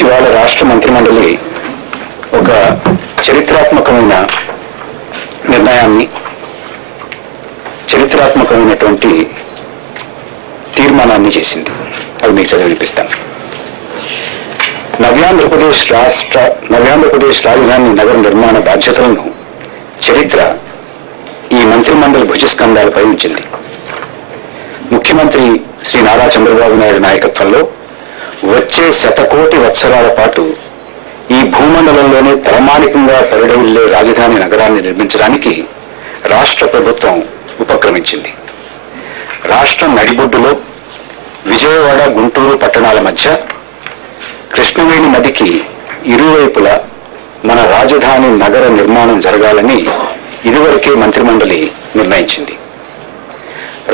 ఇవాళ రాష్ట్ర మంత్రిమండలి ఒక చరిత్రాత్మకమైన నిర్ణయాన్ని, చరిత్రాత్మకమైనటువంటి తీర్మానాన్ని చేసింది. అది మీకు చదివినిపిస్తాను. నవ్యాంధ్రప్రదేశ్ రాజధాని నగర నిర్మాణ బాధ్యతలను చరిత్ర ఈ మంత్రిమండలి భుజస్కంధాలపై ఉంచింది. ముఖ్యమంత్రి శ్రీ నారా చంద్రబాబు నాయుడు నాయకత్వంలో వచ్చే 100 కోటి వత్సరాల పాటు ఈ భూమండలంలోనే తలమానికంగా పరిడవిల్లే రాజధాని నగరాన్ని నిర్మించడానికి రాష్ట్ర ప్రభుత్వం ఉపక్రమించింది. రాష్ట్రం నడిబొడ్డులో విజయవాడ, గుంటూరు పట్టణాల మధ్య కృష్ణవేణి నదికి ఇరువైపులా మన రాజధాని నగర నిర్మాణం జరగాలని ఇదివరకే మంత్రిమండలి నిర్ణయించింది.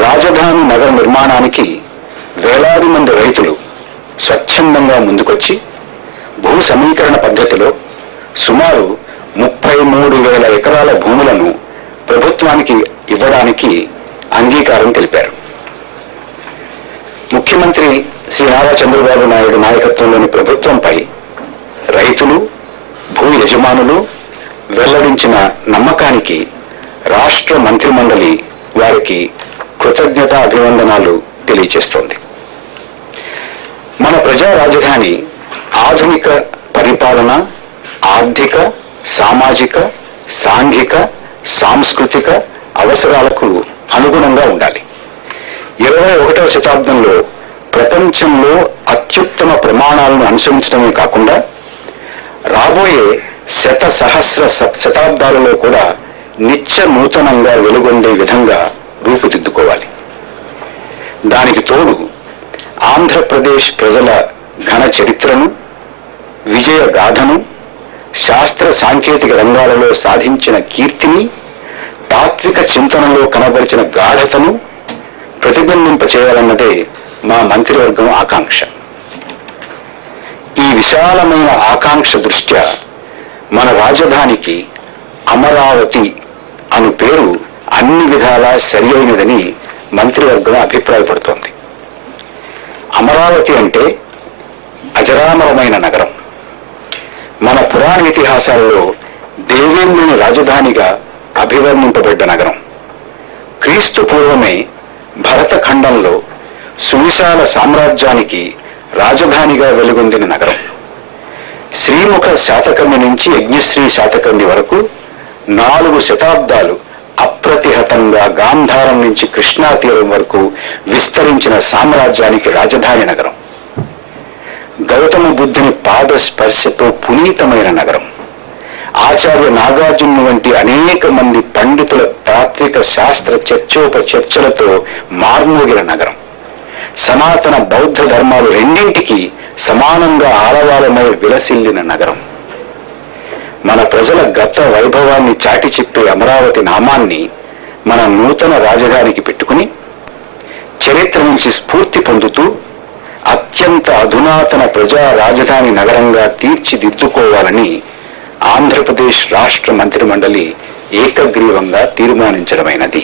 రాజధాని నగర నిర్మాణానికి వేలాది మంది రైతులు స్వచ్ఛందంగా ముందుకొచ్చి భూ సమీకరణ పద్ధతిలో సుమారు 33,000 ఎకరాల భూములను ప్రభుత్వానికి ఇవ్వడానికి అంగీకారం తెలిపారు. ముఖ్యమంత్రి శ్రీ నారా చంద్రబాబు నాయుడు నాయకత్వంలోని ప్రభుత్వంపై రైతులు, భూ యజమానులు వెల్లడించిన నమ్మకానికి రాష్ట్ర మంత్రిమండలి వారికి కృతజ్ఞతా అభివందనాలు తెలియజేస్తోంది. మన ప్రజా రాజధాని ఆధునిక పరిపాలన, ఆర్థిక, సామాజిక, సాంఘిక, సాంస్కృతిక అవసరాలకు అనుగుణంగా ఉండాలి. 21వ శతాబ్దంలో ప్రపంచంలో అత్యుత్తమ ప్రమాణాలను అనుసరించడమే కాకుండా రాబోయే సహస్ర శతాబ్దాలలో కూడా నిత్య నూతనంగా వెలుగొందే విధంగా రూపుదిద్దుకోవాలి. దానికి తోడు ఆంధ్రప్రదేశ్ ప్రజల ఘన చరిత్రను, విజయ గాథను, శాస్త్ర సాంకేతిక రంగాలలో సాధించిన కీర్తిని, తాత్విక చింతనలో కనబరిచిన గాఢతను ప్రతిబింబింపచేయాలన్నదే మా మంత్రివర్గం ఆకాంక్ష. ఈ విశాలమైన ఆకాంక్ష దృష్ట్యా మన రాజధానికి అమరావతి అను పేరు అన్ని విధాలా సరి అయినదని మంత్రివర్గం అభిప్రాయపడుతోంది. అమరావతి అంటే అజరామరమైన నగరం. మన పురాణ ఇతిహాసాలలో దేవేంద్రుని రాజధానిగా అభివర్ణింపబడ్డ నగరం. క్రీస్తు పూర్వమే భరతఖండంలో సువిశాల సామ్రాజ్యానికి రాజధానిగా వెలుగొందిన నగరం. శ్రీముఖ శాతకర్ణి నుంచి యజ్ఞశ్రీ శాతకర్ణి వరకు 4 శతాబ్దాలు అప్రతిహతంగా గాంధారం నుంచి కృష్ణా తీరం వరకు విస్తరించిన సామ్రాజ్యానికి రాజధాని నగరం. గౌతమ బుద్ధుని పాద స్పర్శతో పునీతమైన నగరం. ఆచార్య నాగార్జును వంటి అనేక మంది పండితుల తాత్విక శాస్త్ర చర్చోపచర్చలతో మార్మోగిన నగరం. సనాతన బౌద్ధ ధర్మాలు రెండింటికి సమానంగా ఆలవాలమై విలసిల్లిన నగరం. మన ప్రజల గత వైభవాన్ని చాటి చెప్పే అమరావతి నామాన్ని మన నూతన రాజధానికి పెట్టుకుని చరిత్ర నుంచి స్ఫూర్తి పొందుతూ అత్యంత అధునాతన ప్రజా రాజధాని నగరంగా తీర్చిదిద్దుకోవాలని ఆంధ్రప్రదేశ్ రాష్ట్ర మంత్రిమండలి ఏకగ్రీవంగా తీర్మానించడమైనది.